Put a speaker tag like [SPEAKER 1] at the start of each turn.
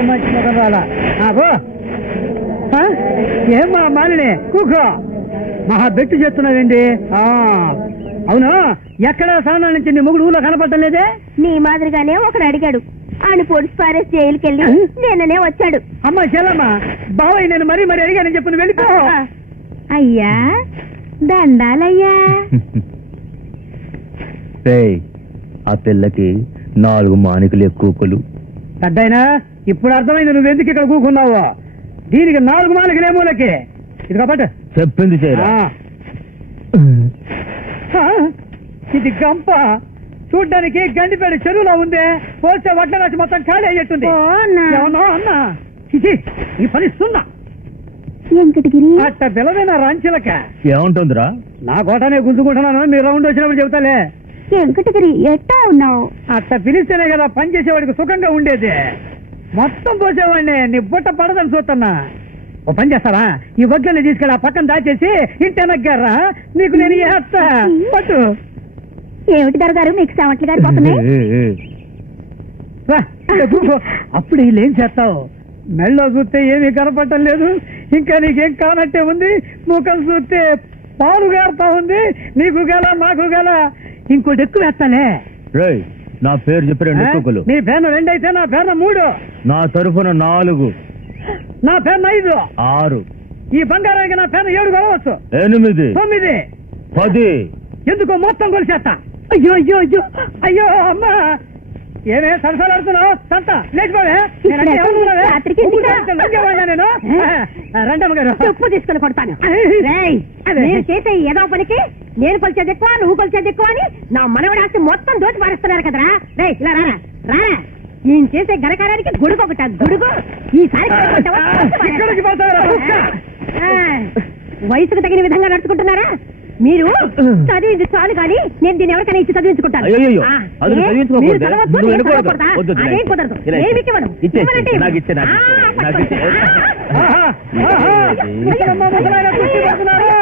[SPEAKER 1] మంచి ముఖం రాలా ఏమ్మా మాలిని కూకో మహా బెట్టు చేస్తున్నావేంటి అవును ఎక్కడ స్థానాల నుంచి నీ మొగుడు ఊళ్ళో కనపడటం లేదే
[SPEAKER 2] నీ మాదిరిగానే ఒకడు అడిగాడు ఆయన పోలీస్ పారేసి జైలుకెళ్ళి నేననే వచ్చాడు
[SPEAKER 1] అమ్మా చెల్లమ్మా బావయ్య నేను మరీ మరీ అడిగానని చెప్పి నువ్వు వెళ్ళిపో
[SPEAKER 2] అయ్యా దండాలయ్యా
[SPEAKER 3] ఆ పిల్లకి 4 మానికలు ఎక్కువలు
[SPEAKER 1] పెద్దయినా ఇప్పుడు అర్థమైంది నువ్వెందుకు ఇక్కడ కూకున్నావో దీనికి 4 మానికలేమూలకి ఇది కాబట్టి
[SPEAKER 3] చెప్పింది చేయరా
[SPEAKER 1] ఇది గంప చూడ్డానికి గండిపేట చెరువులో ఉంది పోల్చే వడ్ల రాసి మొత్తం ఖాళీ అయ్యేట్టుంది అన్నా ఈ పని సున్నా
[SPEAKER 2] వెంకటగిరి
[SPEAKER 1] అట్ట పిల్లవేనా రాంచిలక
[SPEAKER 3] ఏముంటుందిరా
[SPEAKER 1] నా కోటనే గుంజుకుంటున్నాను మీరు రౌండ్ వచ్చినప్పుడు చెబుతాలే
[SPEAKER 2] వెంకటగిరి ఎట్టా ఉన్నావు
[SPEAKER 1] అట్ట పిలిస్తేనే కదా పని చేసేవాడికి సుఖంగా ఉండేది మొత్తం పోసేవాడిని నీ బుట్ట పడదని చూస్తున్నా ఓ పని చేస్తారా ఈ వడ్లని తీసుకెళ్ళి ఆ పక్కన దాచేసి ఇంటి వెనక్గారా నీకు నేను వేస్తా పట్టు
[SPEAKER 2] ఏమిటి దొరగారు మీకు సెవెంట్లు గారు పోతున్నాయి
[SPEAKER 1] అప్పుడు వీళ్ళేం చేస్తావు మెళ్ళో చూస్తే ఏమీ కనపడటం లేదు ఇంకా నీకేం కానట్టే ఉంది ముఖం చూస్తే పాలు గారుతా ఉంది నీకు గల మాకు గల ఇంకోటి ఎక్కువ వేస్తానే
[SPEAKER 3] నా పేరు చెప్పి 2 ఎక్కువలు
[SPEAKER 1] నీ పేరు 2 అయితే నా పేరు 3
[SPEAKER 3] నా తరఫున 4
[SPEAKER 1] నా పేరు 5
[SPEAKER 3] 6
[SPEAKER 1] ఈ బంగారానికి నా పేరు 7 కొలవచ్చు
[SPEAKER 3] 8
[SPEAKER 1] 9
[SPEAKER 3] 10
[SPEAKER 1] ఎందుకో మొత్తం కొలిచేస్తా అయ్యో అయ్యో అయ్యో అయ్యో అమ్మా ఏమే సరసాలాడుతున్నావు సంత లేచిపోవే నేను రండమ్మ గారు
[SPEAKER 2] చెప్పు తీసుకుని కొడతాను నేను చేసే ఏదో పనికి నేను కొలిచేది ఎక్కువ నువ్వు కొలిచేది ఎక్కువ అని నా మనవడి ఆస్తి మొత్తం దోచి పారేస్తున్నారు కదరా రే ఇలా రారా రారా ఈయన చేసే గణకారానికి గుడుగు ఒకట గుడుగు ఈసారి వయసుకు తగిన విధంగా నడుచుకుంటున్నారా మీరు చదివింది చాలు కానీ నేను దీన్ని ఎవరికైనా ఇచ్చి చదివించుకుంటాను అదేం కుదరదు ఏమిటి